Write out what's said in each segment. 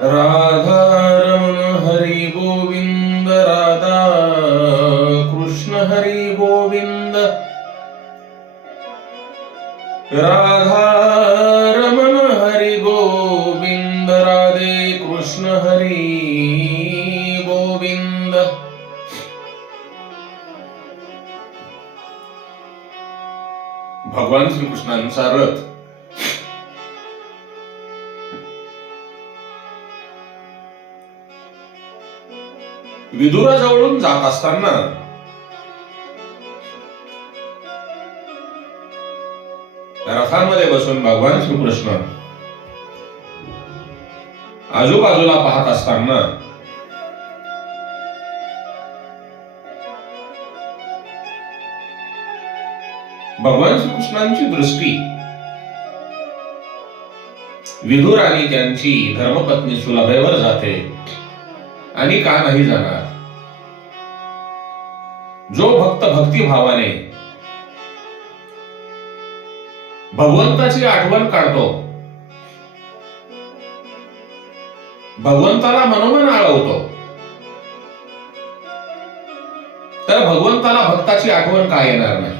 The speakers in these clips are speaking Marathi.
राधारमण हरि गोविंद राधा कृष्ण हरि गोविंद। राधारमण हरि गोविंद राधे कृष्ण हरि गोविंद। भगवान श्रीकृष्णांचा रथ विदुराजवळून जात असताना रथामध्ये बसून भगवान श्रीकृष्ण आजूबाजूला पाहत असताना भगवान श्रीकृष्णांची दृष्टी विदुर आणि त्यांची धर्मपत्नी सुलभेवर जाते. आणि का नाही जाणार? जो भक्त भक्तिभावाने भगवंताची आठवण काढतो भगवंताला मनोमन आळवतो तर भगवंताला भक्ताची आठवण का येणार नाही?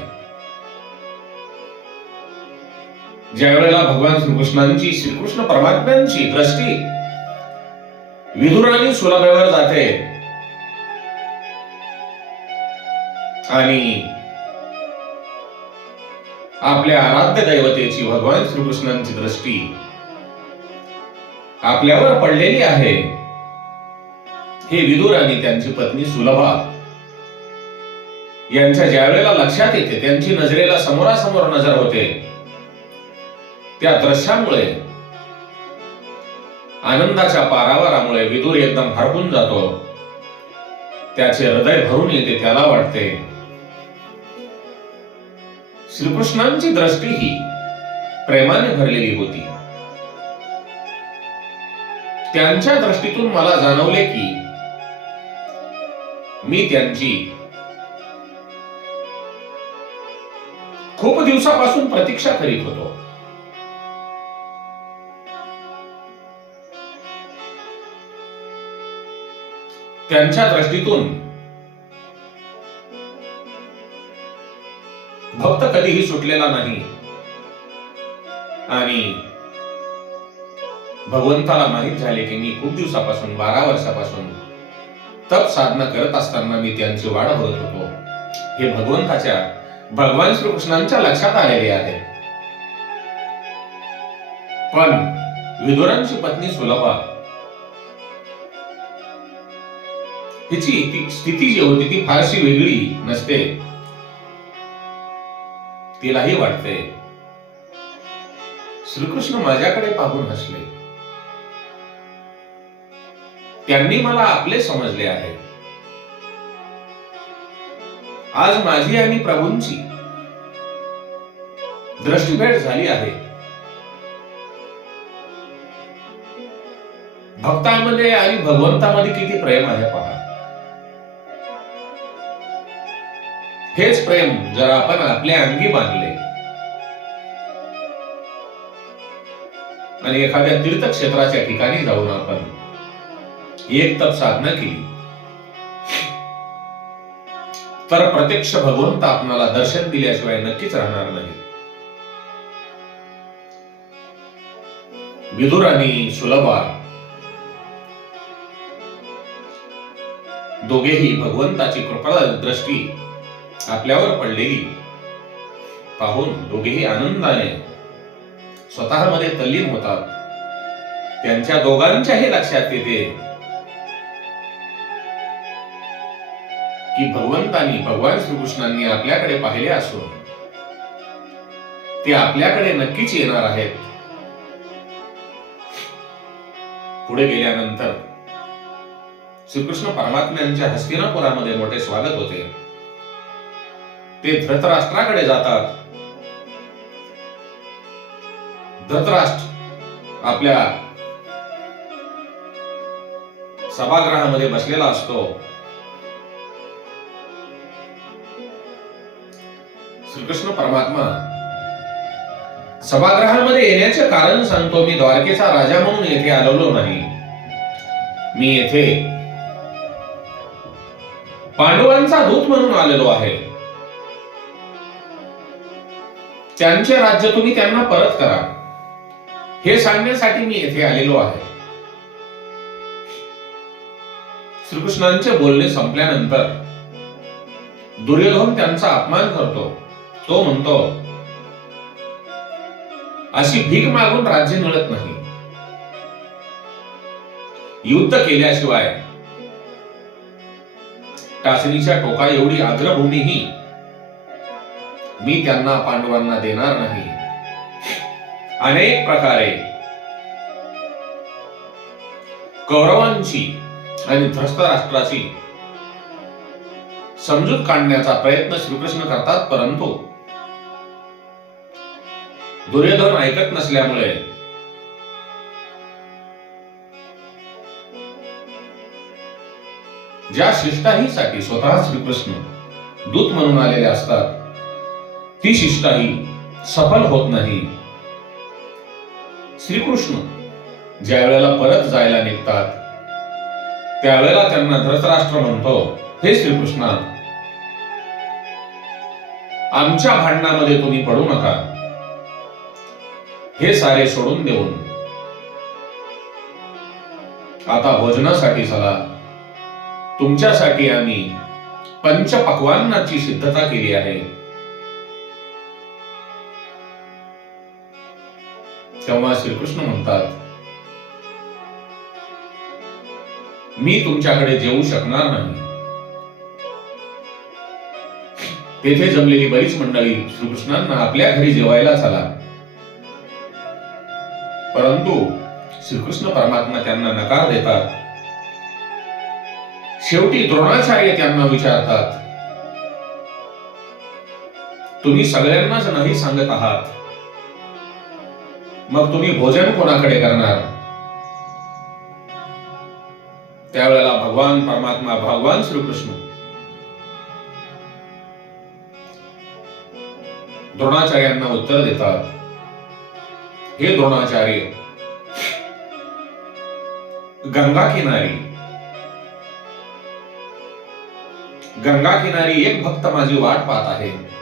ज्या वेळेला भगवान श्रीकृष्णांची श्रीकृष्ण परमात्म्यांची दृष्टी विदुराने सुलभेवर जाते. आणि आपल्या आराध्य दैवतेची भगवान श्रीकृष्णांची दृष्टी आपल्यावर पडलेली आहे. हे विदुर आणि त्यांची पत्नी सुलभा यांच्या ज्या वेळेला लक्षात येते त्यांची नजरेला समोरासमोर नजर होते. त्या दृश्यामुळे आनंदाच्या पारावारामुळे विदूर एकदम हरपून जातो. त्याचे हृदय भरून येते त्याला वाटते. श्रीकृष्णांची दृष्टी ही प्रेमाने भरलेली होती. त्यांच्या दृष्टीतून मला जाणवले की मी त्यांची खूप दिवसापासून प्रतीक्षा करीत होतो. त्यांच्या दृष्टीतून. भक्त कधीही सुटलेला नाही. आणि भगवंताला माहीत झाले की मी खूप दिवसापासून बारा वर्षापासून तप साधना करत असताना मी त्यांची वाढ बघत होतो. हे भगवंताच्या भगवान श्रीकृष्णांच्या लक्षात आलेले आहे. पण विदुरांची पत्नी सुलभा तिची ती स्थिती जी होती ती फारशी वेगळी नसते. तिलाही वाटते. श्रीकृष्ण माझ्याकडे पाहून हसले. त्यांनी मला आपले समजले आहे. आज माझी आणि प्रभूंची दृष्टीभेट झाली आहे. भक्तांमध्ये आणि भगवंतामध्ये किती प्रेम आहे पहा. हेच प्रेम जर आपण आपल्या अंगी बांधले. आणि एखाद्या तीर्थक्षेत्राच्या ठिकाणी जाऊन आपण एक तप साधना केली. तर प्रत्यक्ष भगवंत आपणाला दर्शन दिल्याशिवाय नक्कीच राहणार नाही. विदुर आणि सुलभा दोघेही भगवंताची कृपा दृष्टी आपल्यावर पडलेली. पाहून दोघेही आनंदाने स्वतःमध्ये तल्लीन होतात. त्यांच्या दोघांच्याही लक्षात येते की भगवंतानी भगवान श्रीकृष्णांनी आपल्याकडे पाहिले असून ते आपल्याकडे नक्कीच येणार आहेत. पुढे गेल्यानंतर श्रीकृष्ण परमात्म्यांच्या हस्तिनापुरामध्ये मोठे स्वागत होते. ते धृतराष्ट्राकडे जातात. धृतराष्ट्र आपल्या सभागृहामध्ये बसलेला असतो. श्रीकृष्ण परमात्मा सभागृहामध्ये येण्याचे कारण सांगतो. मी द्वारकेचा राजा म्हणून येथे आलेलो नाही. मी येथे पांडवांचा दूत म्हणून आलेलो आहे. त्यांचे राज्य तुम्ही त्यांना परत करा. हे सांगण्यासाठी मी येथे आलेलो आहे. श्रीकृष्णांचे बोलणे संपल्यानंतर दुर्योधन त्यांचा अपमान करतो. तो म्हणतो अशी भीक मागून राज्य मिळत नाही. युद्ध केल्याशिवाय टाचणीच्या टोका एवढी अग्रभूमीही मी त्यांना पांडवांना देणार नाही. अनेक प्रकारे कौरवांची आणि ध्रस्त राष्ट्राची समजूत काढण्याचा प्रयत्न श्रीकृष्ण करतात परंतु दुर्योधन ऐकत नसल्यामुळे ज्या शिष्टाहीसाठी स्वतः श्रीकृष्ण दूत म्हणून आलेले असतात ती शिष्टाही सफल होत नाही. श्रीकृष्ण ज्या वेळेला परत जायला निघतात त्यावेळेला त्यांना धृतराष्ट्र म्हणतो हे श्रीकृष्णा आमच्या भांडणामध्ये तुम्ही पडू नका. हे सारे सोडून देऊन आता भोजनासाठी चला. तुमच्यासाठी आम्ही पंचपक्वान्नाची सिद्धता केली आहे. तेव्हा श्रीकृष्ण म्हणतात मी तुमच्याकडे जेवू शकणार नाही. तेथे जमलेली बरीच मंडळी श्रीकृष्णांना आपल्या घरी जेवायला चला. परंतु श्रीकृष्ण परमात्मा त्यांना नकार देतात. शेवटी द्रोणाचार्य त्यांना विचारतात तुम्ही सगळ्यांनाच नाही सांगत आहात? मग तुम्ही भोजन कोणाकडे करणार? त्यावेळेला भगवान परमात्मा भगवान श्रीकृष्ण. द्रोणाचार्यांना उत्तर देतात. हे द्रोणाचार्य गंगा किनारी. गंगा किनारी एक भक्त माझी वाट पाहत आहे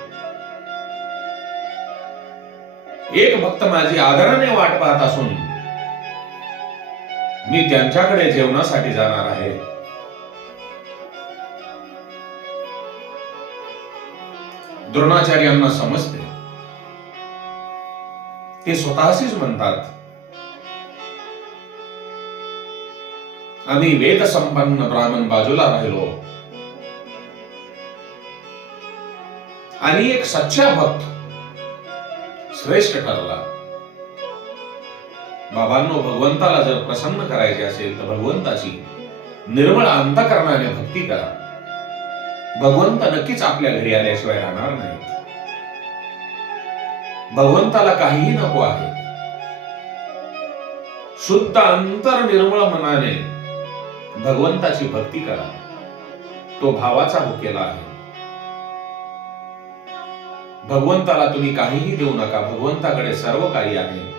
एक भक्त माझी आदराने वाट पाहत असून मी त्यांच्याकडे जेवणासाठी जाणार आहे. द्रोणाचार्यांना समजते. ते स्वतःशीच म्हणतात. आम्ही वेद संपन्न ब्राह्मण बाजूला राहिलो. आणि एक सच्चा भक्त श्रेष्ठ ठरला बाबांनो भगवंताला जर प्रसन्न करायचे असेल तर भगवंताची निर्मळ अंतकरणाने भक्ती करा. भगवंत नक्कीच आपल्या घरी आल्याशिवाय राहणार नाहीत. भगवंताला काहीही नको आहे. शुद्ध अंतर निर्मळ मनाने भगवंताची भक्ती करा. तो भावाचा भुकेला आहे. भगवंताला तुम्ही काहीही देऊ नका. भगवंताकडे सर्व काही आहे.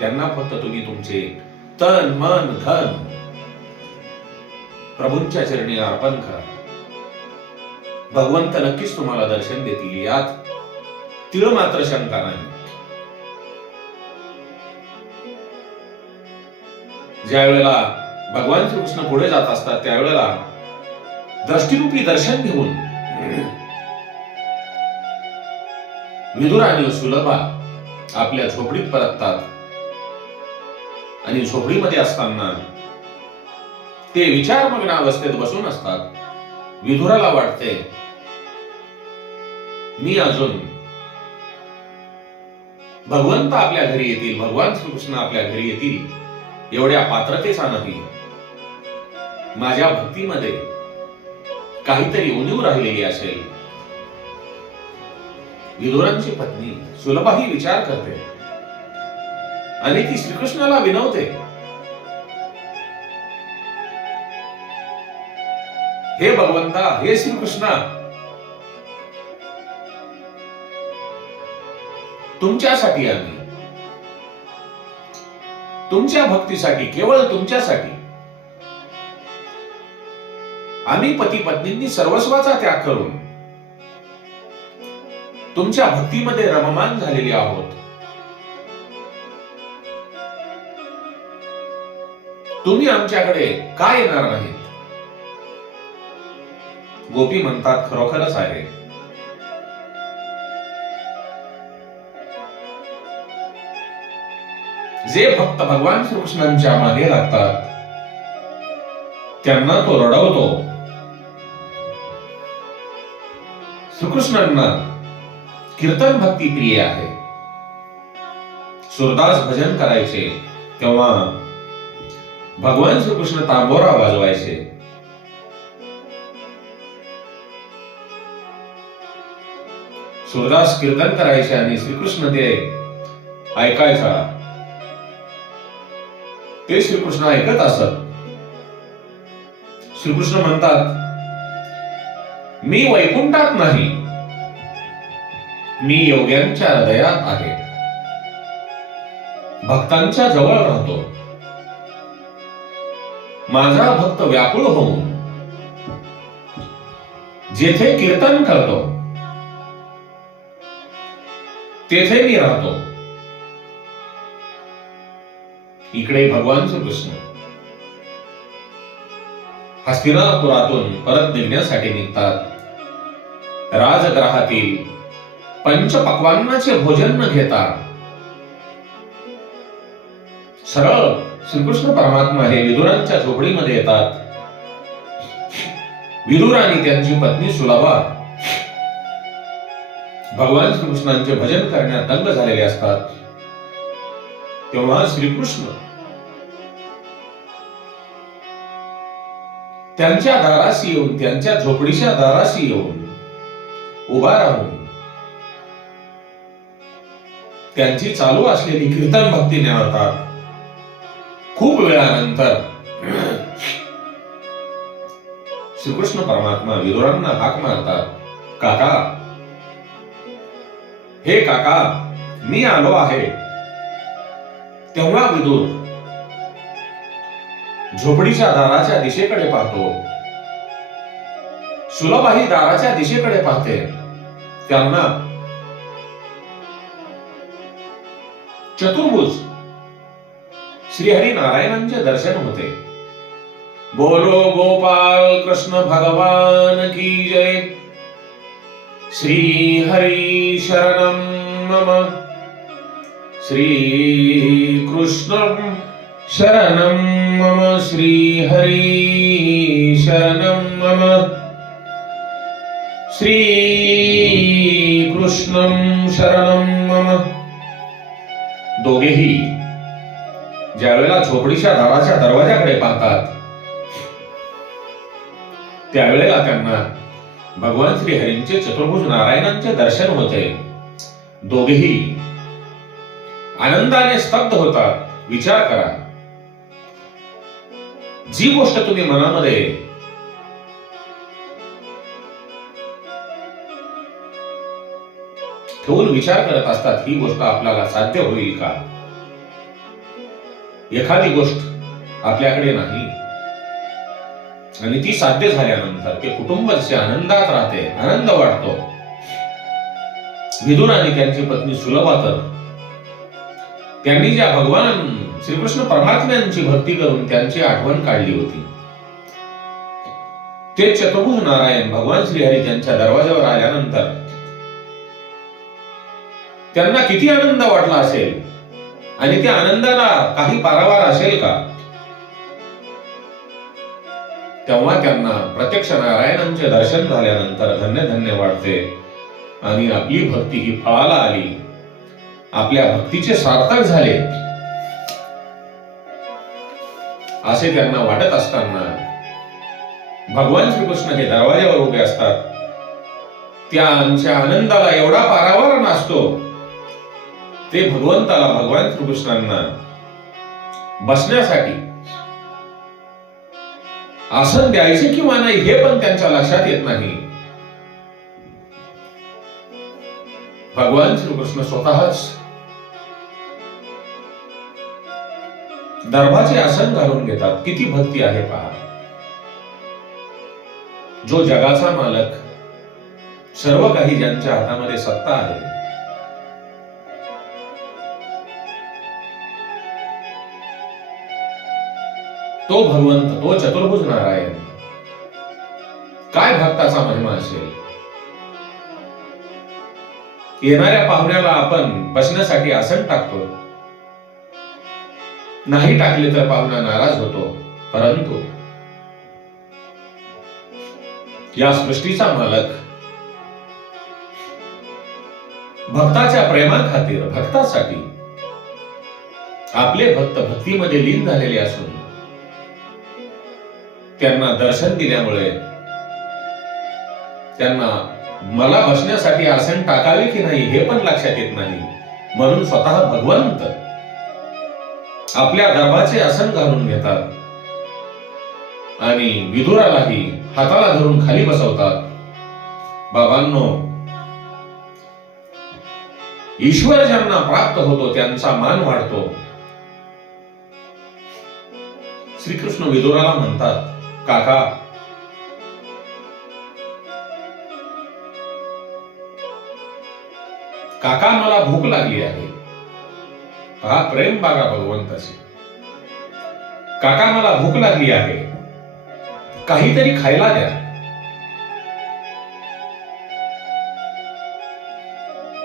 त्यांना फक्त तुम्ही तुमचे तन मन धन प्रभूंच्या चरणी अर्पण करा. भगवंत नक्कीच तुम्हाला दर्शन देतील. यात तिळ मात्र शंका नाही. ज्या वेळेला भगवान श्रीकृष्ण पुढे जात असतात त्यावेळेला दृष्टिरूपी दर्शन घेऊन विदुर आणि सुलभा आपल्या झोपडीत परततात. आणि झोपडीमध्ये असताना ते विचारमग्न अवस्थेत बसून असतात. विधुराला वाटते मी अजून भगवंत आपल्या घरी येतील भगवान श्रीकृष्ण आपल्या घरी येतील एवढ्या पात्रतेचा नाही. माझ्या भक्तीमध्ये काहीतरी उणीव राहिलेली असेल. विदुरांची पत्नी सुलभाही विचार करते. आणि ती श्रीकृष्णाला विनवते. हे भगवंता हे श्रीकृष्णा. तुमच्यासाठी आम्ही. तुमच्या भक्तीसाठी केवळ तुमच्यासाठी. आम्ही पती पत्नींनी सर्वस्वाचा त्याग करून तुमच्या भक्तीमध्ये रममान झालेले आहोत. तुम्ही आमच्याकडे का येणार नाहीत? गोपी म्हणतात खरोखरच आहे. जे भक्त भगवान श्रीकृष्णांच्या मागे लागतात त्यांना तो रडवतो. श्रीकृष्णांना कीर्तन भक्ती प्रिय आहे. सुरदास भजन करायचे तेव्हा भगवान श्रीकृष्ण तांबोरा वाजवायचे. सुरदास कीर्तन करायचे आणि श्रीकृष्ण ते ऐकायचा. ते श्रीकृष्ण ऐकत असत. श्रीकृष्ण म्हणतात मी वैकुंठात नाही मी योग्यांच्या हृदयात आहे. भक्तांच्या जवळ राहतो. माझा भक्त व्याकुळ होऊन जेथे कीर्तन करतो तेथे मी राहतो. इकडे भगवान श्रीकृष्ण. हस्तिनापुरातून परत निघण्यासाठी निघतात. राजग्रहातील पंचपक्वान्नाचे भोजन न घेता. सरळ श्रीकृष्ण परमात्मा हे विदुरांच्या झोपडीमध्ये येतात. विदुर आणि त्यांची पत्नी सुलभा भगवान श्रीकृष्णांचे भजन करण्यात दंग झालेले असतात. तेव्हा श्रीकृष्ण त्यांच्या दाराशी येऊन त्यांच्या झोपडीच्या दाराशी येऊन उभा राहून त्यांची चालू असलेली कीर्तन भक्ती निवडतात. खूप वेळानंतर श्रीकृष्ण परमात्मा विदुरांना हाक मारतात काका हे काका मी आलो आहे. तेव्हा विदुर झोपडीच्या दाराच्या दिशेकडे पाहतो. सुलभाही दाराच्या दिशेकडे पाहते. त्यांना चतुर्भुज. श्रीहरी नारायणांचे दर्शन होते. बोलो गोपाल कृष्ण भगवान की जय. श्री हरी शरणम मम. श्री कृष्ण शरणम मम. श्री हरी शरणम मम. श्री कृष्णम शरणम मम. दोघेही ज्यावेळेला झोपडीच्या दाराच्या दरवाजाकडे पाहतात त्यावेळेला त्यांना भगवान श्री हरींचे चतुर्भुज नारायणांचे दर्शन होते. दोघेही आनंदाने स्तब्ध होतात. विचार करा. जी गोष्ट तुम्ही मनामध्ये ठेवून विचार करत असतात ही गोष्ट आपल्याला साध्य होईल का? एखादी गोष्ट आपल्याकडे नाही. आणि ती साध्य झाल्यानंतर ते कुटुंब जसे आनंदात राहते आनंद वाटतो विदुर आणि त्यांची पत्नी सुलभा तर त्यांनी ज्या भगवान श्रीकृष्ण परमात्म्यांची भक्ती करून त्यांची आठवण काढली होती. ते चतुर्भुज नारायण भगवान श्रीहरी त्यांच्या दरवाजावर आल्यानंतर त्यांना किती आनंद वाटला असेल? आणि त्या आनंदाला काही पारावार असेल का? तेव्हा त्यांना प्रत्यक्ष नारायणांचे दर्शन झाल्यानंतर धन्य धन्य वाटते. आणि आपली भक्ती ही फळाला आली. आपल्या भक्तीचे सार्थक झाले. असे त्यांना वाटत असताना भगवान श्रीकृष्ण हे दरवाजावर उभे असतात. त्यांच्या आनंदाला एवढा पारावार नसतो. ते भगवंताला भगवान श्रीकृष्णांना बसण्यासाठी आसन द्यायचे किंवा नाही हे पण त्यांच्या लक्षात येत नाही. भगवान श्रीकृष्ण स्वतःच दर्भाचे आसन घालून घेतात. किती भक्ती आहे पहा. जो जगाचा मालक सर्व काही ज्यांच्या हातामध्ये सत्ता आहे तो भगवंत तो चतुर्भुज नारायण. काय भक्ताचा महिमा असेल? येणाऱ्या पाहुण्याला आपण बसण्यासाठी आसन टाकतो. नाही टाकले तर पाहुणा नाराज होतो. परंतु या सृष्टीचा मालक भक्ताच्या प्रेमाखातीर भक्तासाठी आपले भक्त भक्तीमध्ये लीन झालेले असून त्यांना दर्शन दिल्यामुळे त्यांना मला बसण्यासाठी आसन टाकावे की नाही हे पण लक्षात येत नाही. म्हणून स्वतः भगवंत आपल्या गर्भाचे आसन घालून घेतात आणि विदुरालाही हाताला धरून खाली बसवतात. बाबांनो ईश्वर ज्यांना प्राप्त होतो त्यांचा मान वाढतो. श्रीकृष्ण विदुराला म्हणतात काका. काका मला भूक लागली आहे. हा प्रेम बागा भगवंताची. काका मला भूक लागली आहे. काहीतरी खायला द्या.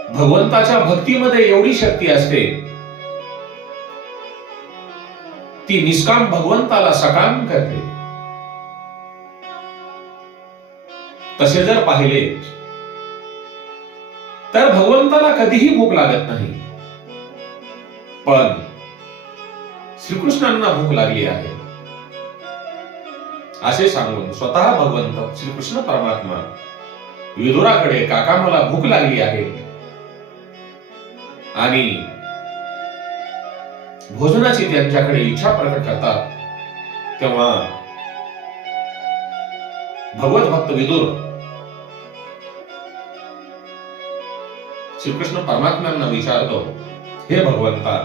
भगवंताच्या भक्तीमध्ये एवढी शक्ती असते. ती निष्काम भगवंताला सकाम करते. तसे जर पाहिले तर भगवंताला कधीही भूक लागत नाही. पण श्रीकृष्णांना भूक लागली आहे. असे सांगून स्वतः भगवंत श्रीकृष्ण परमात्मा विदुराकडे काका मला भूक लागली आहे. आणि भोजनाची त्यांच्याकडे इच्छा प्रकट करतात तेव्हा भगवत भक्त विदुर श्रीकृष्ण परमात्म्यांना विचारतो हे भगवंता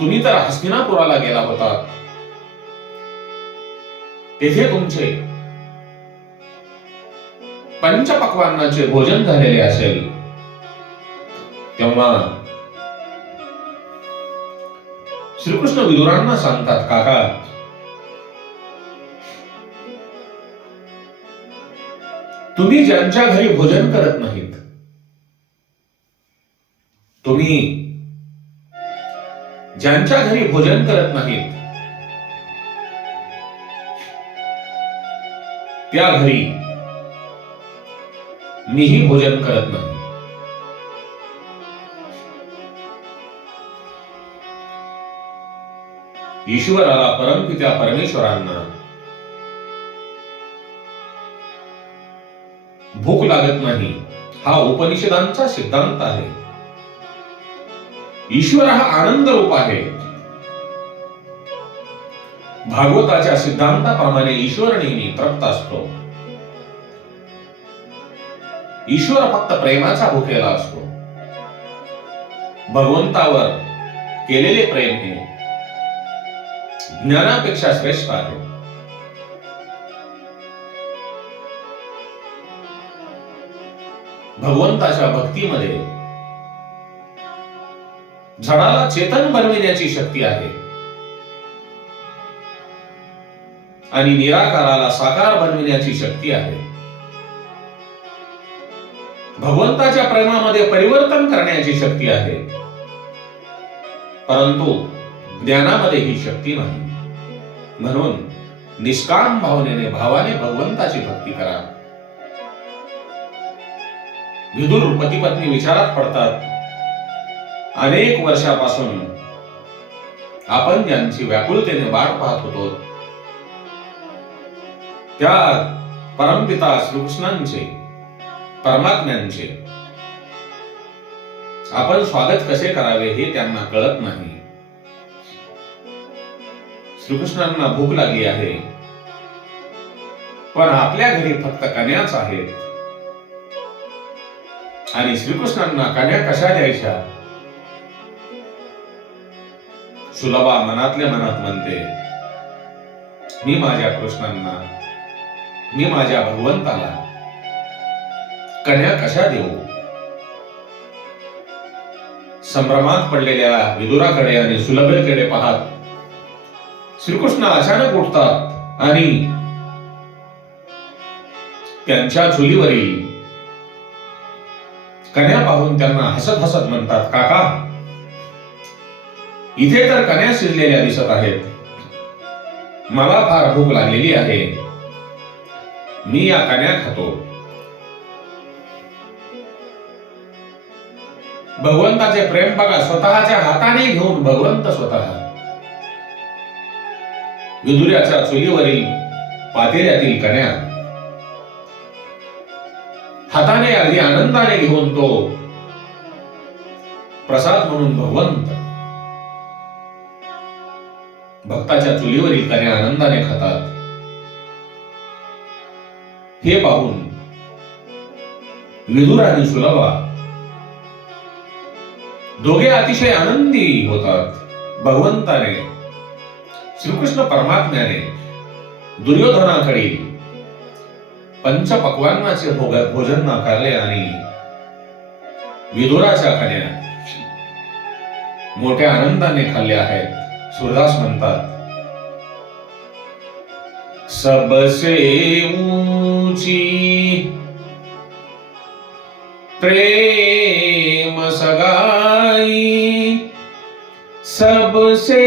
तुम्ही तर हस्तिनापुराला गेला होता. तेथे तुमचे पंच पकवानाचे भोजन झालेले असेल तेव्हा श्रीकृष्ण विदुरांना सांगतात काका तुम्ही ज्यांच्या घरी भोजन करत नाहीत तुम्ही ज्यांच्या घरी भोजन करत नाहीत त्या घरी मीही भोजन करत नाही. ईश्वराला परमपित्या परमेश्वरांना. भूक लागत नाही. हा उपनिषदांचा सिद्धांत आहे. ईश्वर हा आनंद रूप आहे. भागवताच्या सिद्धांताप्रमाणे ईश्वर नेहमी तृप्त असतो. ईश्वर फक्त प्रेमाचा भुकेला असतो. भगवंतावर केलेले प्रेम हे ज्ञानापेक्षा श्रेष्ठ आहे. भगवंताच्या भक्तीमध्ये. झाडाला चेतन बनविण्याची शक्ती आहे. आणि निराकाराला साकार बनविण्याची शक्ती आहे. भगवंताच्या प्रेमामध्ये परिवर्तन करण्याची शक्ती आहे. परंतु ज्ञानामध्ये ही शक्ती नाही. म्हणून निष्काम भावनेने भावाने भगवंताची भक्ती करा. विदुर पती पत्नी विचारात पडतात. अनेक वर्षापासून आपण ज्यांची व्याकुलतेने वाट पाहत होतो त्या परमपिता श्रीकृष्णांचे परमात्म्यांचे. आपण स्वागत कसे करावे हे त्यांना कळत नाही. श्रीकृष्णांना भूक लागली आहे. पण आपल्या घरी फक्त कन्याच आहेत. आणि श्रीकृष्णांना कन्या कशा द्यायच्या? सुलभा मनातल्या मनात म्हणते मी माझ्या कृष्णांना मी माझ्या भगवंताला कन्या कशा देऊ? संभ्रमात पडलेल्या विदुराकडे आणि सुलभेकडे पाहत श्रीकृष्ण अचानक उठतात आणि त्यांच्या चुलीवरील कन्या पाहून त्यांना हसत हसत म्हणतात काका इथे तर कन्या शिजलेल्या दिसत आहेत. मला फार भूक लागलेली आहे. मी या कन्या खातो. भगवंताचे प्रेम बघा स्वतःच्या हाताने घेऊन भगवंत स्वतः. विदुर्याच्या चुलीवरील पातेऱ्यातील कन्या हाताने अगदी आनंदाने घेऊन तो प्रसाद म्हणून भगवंत. भक्ताच्या चुलीवरील त्याने आनंदाने खातात. हे पाहून विदुर आणि सुलभा दोघे अतिशय आनंदी होतात. भगवंताने श्रीकृष्ण परमात्म्याने दुर्योधनाकडील पंचपक्वान्नाचे भोग भोजन नाकारले आणि विदुराच्या खाण्या मोठ्या आनंदाने खाल्ले आहेत. सूरदास म्हणतात सबसे ऊची प्रेम सगाई सबसे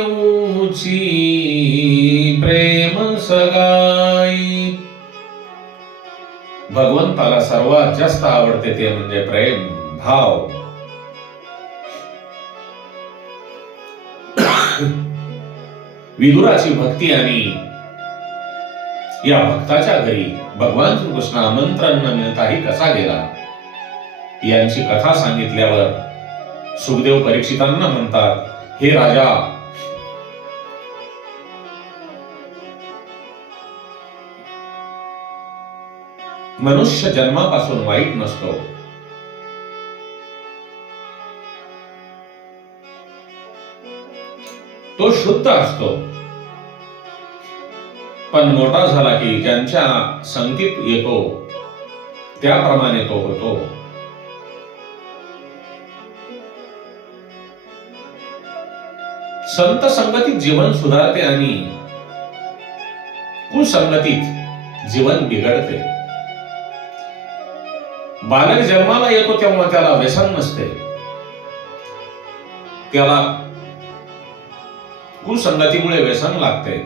ऊची प्रेम सगाई। भगवंताला सर्वात जास्त आवडते ते म्हणजे प्रेम भाव. विदुराची भक्ती आणि या भक्ताच्या घरी भगवान श्रीकृष्ण आमंत्रण न मिळताही कसा गेला? यांची कथा सांगितल्यावर सुखदेव परीक्षितांना म्हणतात हे राजा मनुष्य जन्मापासून वाईट नसतो. तो शुद्ध असतो. पण मोठा झाला की ज्यांच्या संगीत येतो त्याप्रमाणे तो होतो. संत संगतीत जीवन सुधारते आणि कुसंगतीत जीवन बिघडते. बालक जन्माला येतो तेव्हा त्याला व्यसन नसते. त्याला कुसंगतीमुळे व्यसन लागते.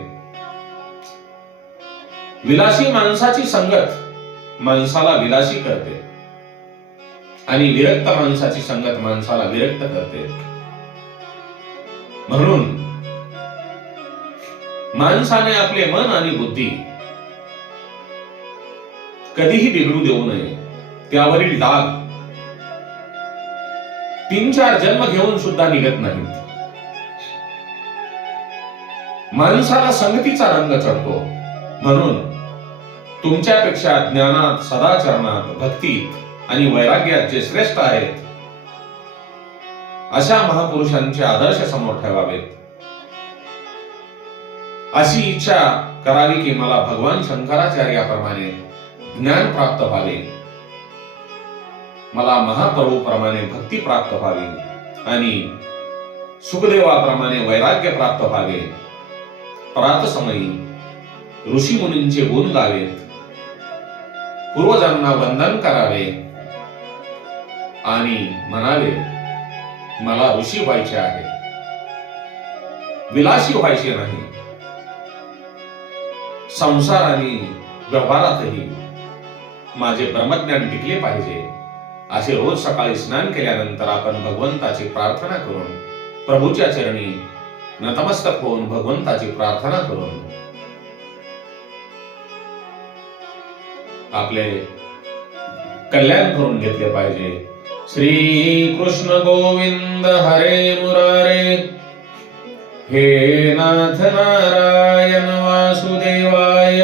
विलासी माणसाची संगत माणसाला विलासी करते. आणि विरक्त माणसाची संगत माणसाला विरक्त करते. म्हणून माणसाने आपले मन आणि बुद्धी कधीही बिघडू देऊ नये. त्यावरील डाग. तीन चार जन्म घेऊन सुद्धा निघत नाहीत. माणसाला संगतीचा रंग चढतो. म्हणून तुमच्यापेक्षा ज्ञानात सदाचरणात भक्तीत आणि वैराग्यात जे श्रेष्ठ आहेत अशा महापुरुषांचे आदर्श समोर ठेवावेत. अशी इच्छा करावी की मला भगवान शंकराचार्याप्रमाणे ज्ञान प्राप्त व्हावे. मला महाप्रभूप्रमाणे भक्ती प्राप्त व्हावी. आणि सुखदेवाप्रमाणे वैराग्य प्राप्त व्हावे. प्रातसमयी ऋषी मुनींचे गुण गावेत. पूर्वजांना वंदन करावे. आणि म्हणावे मला ऋषी व्हायचे आहे. विलासी व्हायचे नाही. संसार आणि व्यवहारातही माझे ब्रह्मज्ञान टिकले पाहिजे. असे रोज सकाळी स्नान केल्यानंतर आपण भगवंताची प्रार्थना करून प्रभूच्या चरणी नतमस्तक होऊन भगवंताची प्रार्थना करून आपले कल्याण करून घेतले पाहिजे. श्री कृष्ण गोविंद हरे मुरारे हे नाथ नारायण वासुदेवाय.